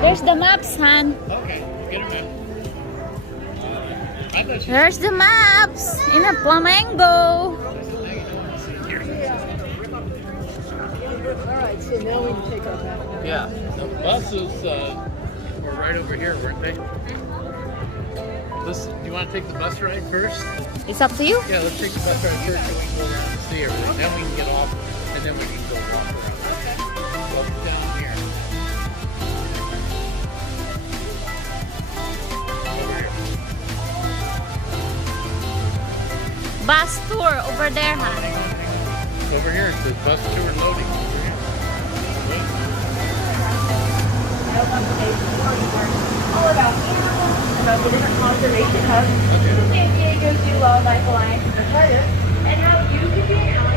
There's the maps, Han. Okay, get her map. There's the maps in a flamingo. Alright, so now we can take our map. Yeah, the buses were right over here, weren't they? Do you want to take the bus ride first? It's up to you. Yeah, let's take the bus ride first so we can go around and see everything. Then we can get off and then we can go walk around. Okay. Well, down here. Bus tour over there, Han. It's over here. It says bus tour loading. All about animals, about the different conservation hubs, San Diego Zoo Wildlife Alliance is a part of, and how you can be an ally.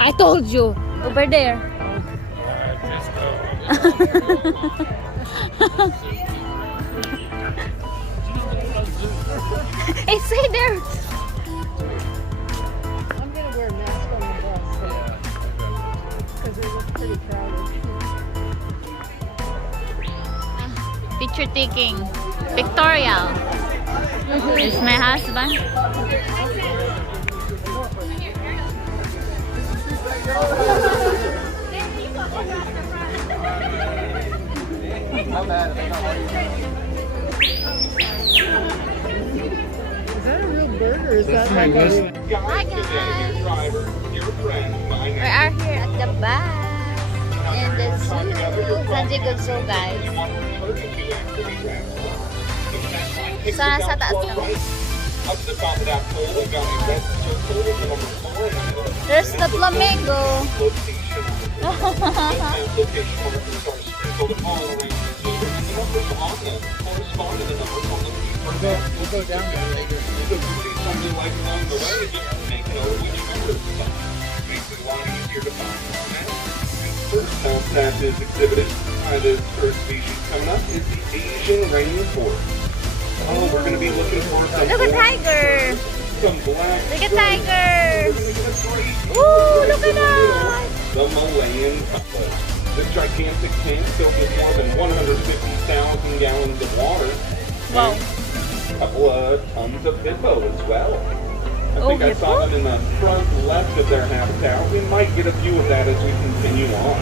I told you. Over there. It's right there. I'm gonna wear a mask on the bus because it looks pretty crowded. Picture taking. Pictorial. It's my husband. Is that a real bird or is that my like a list. Hi guys. We are here at the bus in the zoo, San Diego Zoo, guys. So, nasa taas kami. There's the flamingo. We'll go down there. First that is exhibited by this first species coming up is the Asian rainforest. Oh, we're going to be looking for some Look at tiger. some black. Look at tigers. We're gonna get a great Ooh, look at that. the Malayan Hippos. This gigantic tank filled with more than 150,000 gallons of water. Wow. A couple of tons of hippo as well. I Oh, think I saw hippo? them in the front left of their habitat. We might get a view of that as we continue on.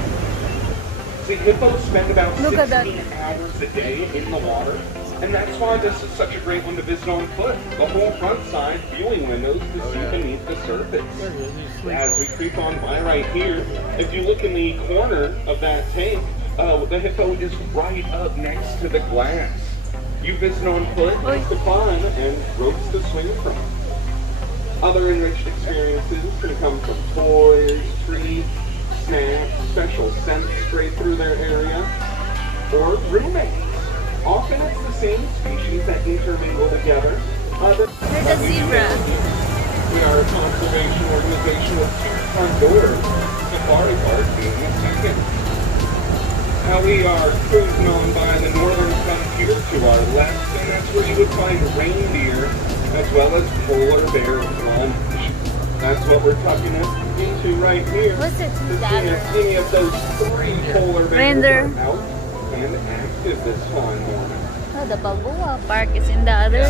See, hippos spend about Look at 16 hours a day in the water, and that's why this is such a great one to visit on foot. The whole front side viewing windows to see beneath the surface. There it is. He's sleeping. As we creep on by right here, if you look in the corner of that tank, the hippo is right up next to the glass. You visit on foot, it's the fun, and ropes to swing from. Other enriched experiences can come from toys, treats, snacks, special scents sprayed through their area, or roommates. Often it's the same species that intermingle together. There's a zebra. We are a conservation organization with two front doors, Safari Park being the second. Now we are cruising on by the northern frontier to our left, and that's where you would find reindeer as well as polar bear plunge. That's what we're tucking into right here. What's it? To see if any of those three polar bears Reindeer. are out and active this fine morning. Oh, the Balboa Park is in the other.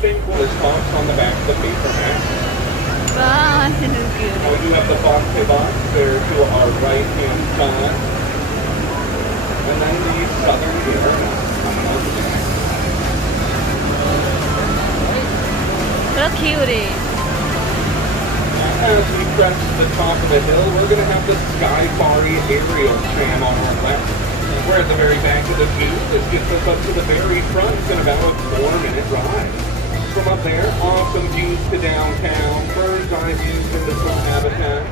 Think was tossed on the back of the paper map. Wow, this is cute. Now we do have the box there to our right-hand side. And then the southern deer. So cutie. As we crest the top of the hill, we're going to have the Skyfari aerial tram on our left. We're at the very back of the zoo. This gets us up to the very front in about a 4-minute ride. From up there, awesome views to downtown, bird's eye views into some habitat,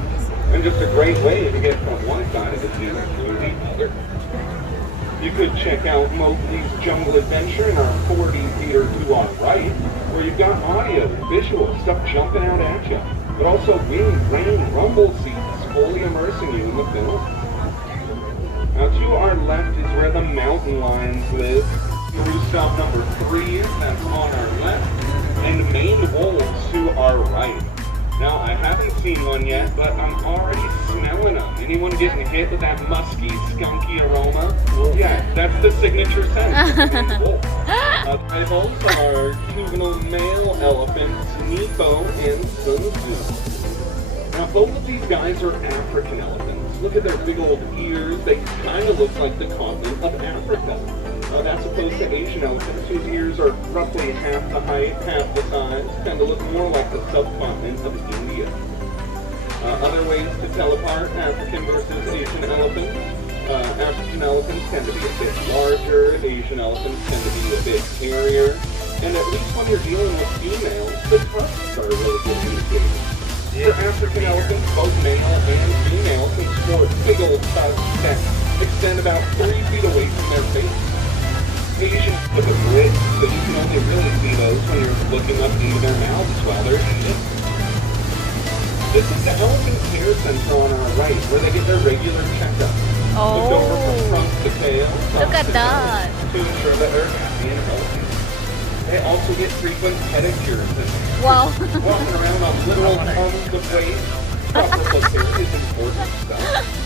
and just a great way to get from one side of the zoo to the other. You could check out Mowgli's Jungle Adventure in our 40-theater to our right, where you've got audio, visual, stuff jumping out at you, but also wind, rain, rumble seats fully immersing you in the film. Now to our left is where the mountain lions live. Rooftop number 3, that's on our left, and Maned wolves to our right. Now, I haven't seen one yet, but I'm already smelling them. Anyone getting hit with that musky, skunky aroma? Yeah, that's the signature scent of Maned wolf. Rivals are juvenile male elephants, Nepo and Sun Tzu. Now, both of these guys are African elephants. Look at their big old ears. They kind of look like the continent of Africa. That's opposed to Asian elephants, whose ears are roughly half the height, half the size, tend to look more like the subcontinent of India. Other ways to tell apart African versus Asian elephants. African elephants tend to be a bit larger, Asian elephants tend to be a bit hairier, and at least when you're dealing with females, the tusks are a really good indicator. For African elephants, both male and female can sport big old tusks that extend about 3 feet away from their face. Asians with a grit, but you can only really see those when you're looking up into their mouths while they're eating. This is the elephant care center on our right, where they get their regular checkup. Looked over from front to tail, Look at that. to ensure that they're happy and healthy. They also get frequent pedicures and Wow. walking around on literal tons of weight. Look, there is important stuff.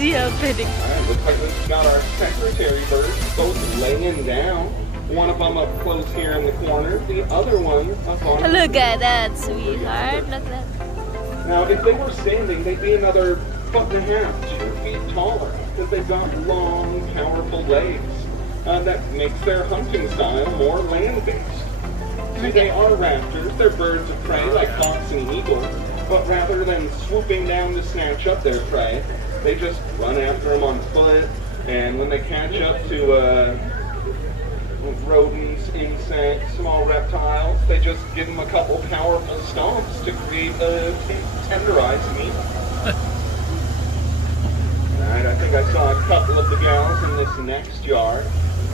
Yeah, pretty. Alright, looks like we've got our secretary birds both laying down. One of them up close here in the corner, the other one up on Look at that, sweetheart. Look at that. Now, if they were standing, they'd be another 1.5 to 2 feet taller, because they've got long, powerful legs. That makes their hunting style more land-based. See, they are raptors. They're birds of prey like hawks and eagles, but rather than swooping down to snatch up their prey, they just run after them on foot, and when they catch up to rodents, insects, small reptiles, they just give them a couple powerful stomps to create a tenderized meat. Alright, I think I saw a couple of the gals in this next yard.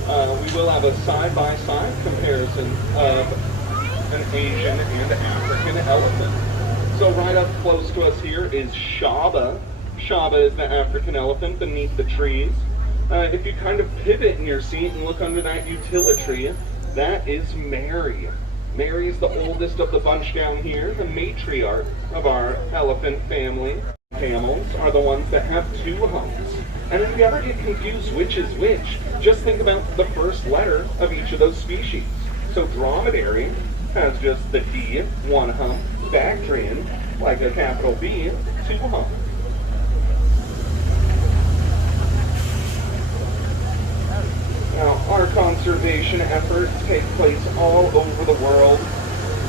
We will have a side-by-side comparison of an Asian and African elephant. So right up close to us here is Shaba. Shaba is the African elephant beneath the trees. If you kind of pivot in your seat and look under that utility, that is Mary. Mary is the oldest of the bunch down here, the matriarch of our elephant family. Camels are the ones that have 2 humps. And if you ever get confused which is which, just think about the first letter of each of those species. So dromedary has just the D, 1 hump. Bactrian, like a capital B, 2 humps. Now, our conservation efforts take place all over the world,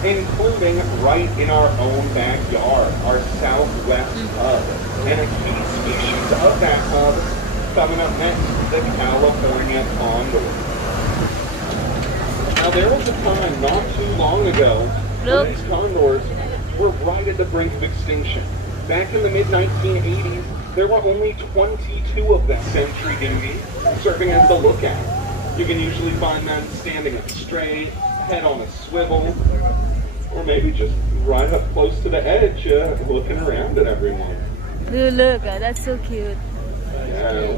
including right in our own backyard, our southwest hub. And a key species of that hub coming up next, the California condor. Now, there was a time not too long ago when these condors were right at the brink of extinction. Back in the mid-1980s, there were only 22 of them sentry duty, serving as the lookout. You can usually find them standing up straight, head on a swivel, or maybe just right up close to the edge, looking around at everyone. Look, that's so cute.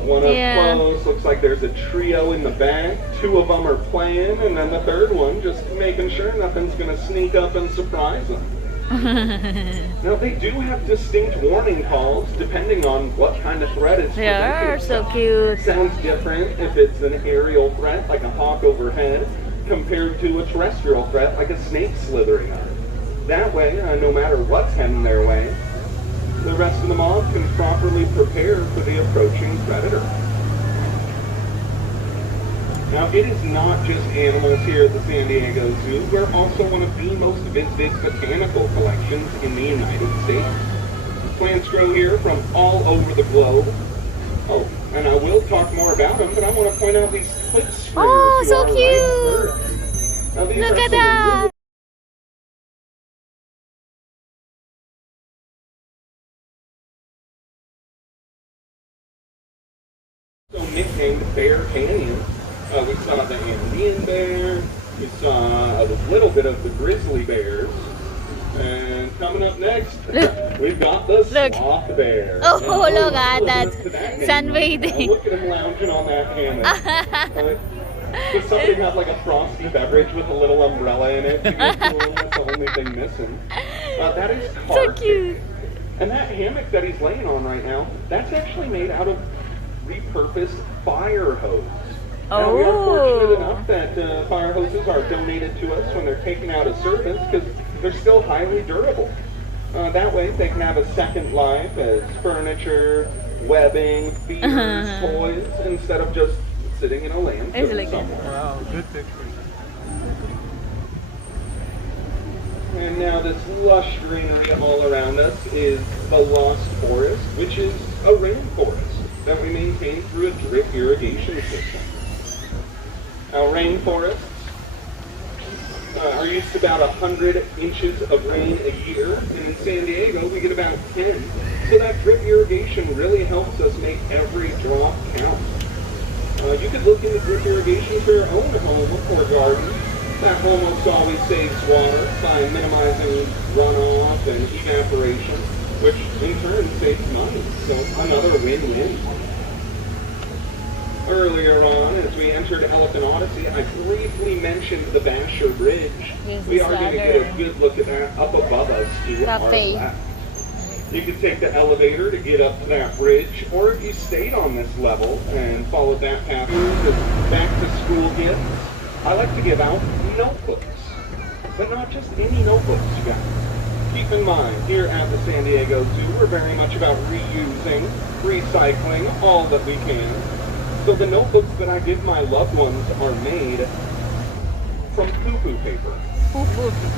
One up close, looks like there's a trio in the back. 2 of them are playing, and then the third one just making sure nothing's going to sneak up and surprise them. Now, they do have distinct warning calls depending on what kind of threat it's They are so cute. Sounds different if it's an aerial threat, like a hawk overhead, compared to a terrestrial threat, like a snake slithering up. That way, no matter what's heading their way, the rest of the mob can properly prepare for the approaching predator. Now, it is not just animals here at the San Diego Zoo. We're also one of the most visited botanical collections in the United States. Plants grow here from all over the globe. Oh, and I will talk more about them, but I want to point out these clip springers. Oh, to so our cute! right first. Now, these Look are at some that! so nicknamed Bear Canyon. We saw the Andean bear. We saw a little bit of the grizzly bears. And coming up next, we've got the sloth bear. Oh, And look at listen that. to Sunbathing. Look at him lounging on that hammock. Does somebody have like a frosty beverage with a little umbrella in it? That's the only thing missing. That is So carpet. cute. And that hammock that he's laying on right now, that's actually made out of repurposed fire hose. Now, we are fortunate enough that fire hoses are donated to us when they're taken out of service because they're still highly durable. That way they can have a second life as furniture, webbing, feeders, toys, instead of just sitting in a landfill somewhere. Wow, good picture. And now this lush greenery all around us is the Lost Forest, which is a rainforest that we maintain through a drip irrigation system. Now, rainforests are used to about 100 inches of rain a year, and in San Diego we get about 10. So that drip irrigation really helps us make every drop count. You could look into drip irrigation for your own home or garden. That almost always saves water by minimizing runoff and evaporation, which in turn saves money. So another win-win. Earlier on, as we entered Elephant Odyssey, I briefly mentioned the Basher Bridge. Yes, We this are going to get a good look at that up above us to our Cafe. left. You can take the elevator to get up to that bridge, or if you stayed on this level and followed that path through the back-to-school gifts, I like to give out notebooks. But not just any notebooks, you guys. Keep in mind, here at the San Diego Zoo, we're very much about reusing, recycling all that we can. So the notebooks that I give my loved ones are made from poo-poo paper.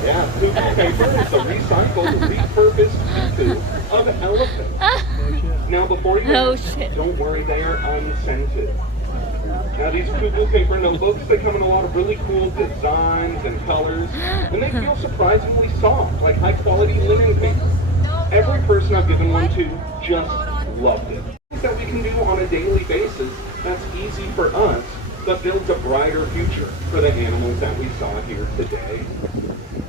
Yeah, poo-poo paper is a recycled, repurposed poo-poo of elephants. Now before you don't worry, they are unscented. Now these poo-poo paper notebooks, they come in a lot of really cool designs and colors, and they feel surprisingly soft, like high-quality linen paper. Every person I've given one to just loved it. Things that we can do on a daily basis that's easy for us, but builds a brighter future for the animals that we saw here today.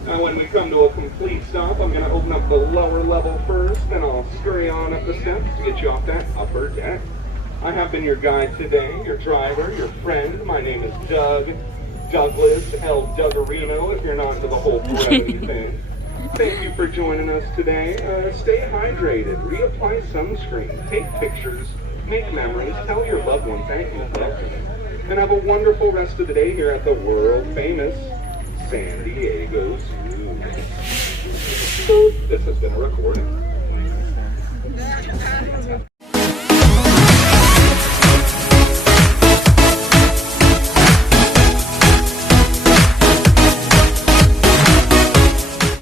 Now when we come to a complete stop, I'm going to open up the lower level first, and I'll scurry on up the steps to get you off that upper deck. I have been your guide today, your driver, your friend. My name is Doug, Douglas, El Duggarino, if you're not into the whole brevity thing. Thank you for joining us today. Stay hydrated, reapply sunscreen, take pictures, make memories, tell your loved ones that you love them, and have a wonderful rest of the day here at the world-famous San Diego Zoo. This has been a recording.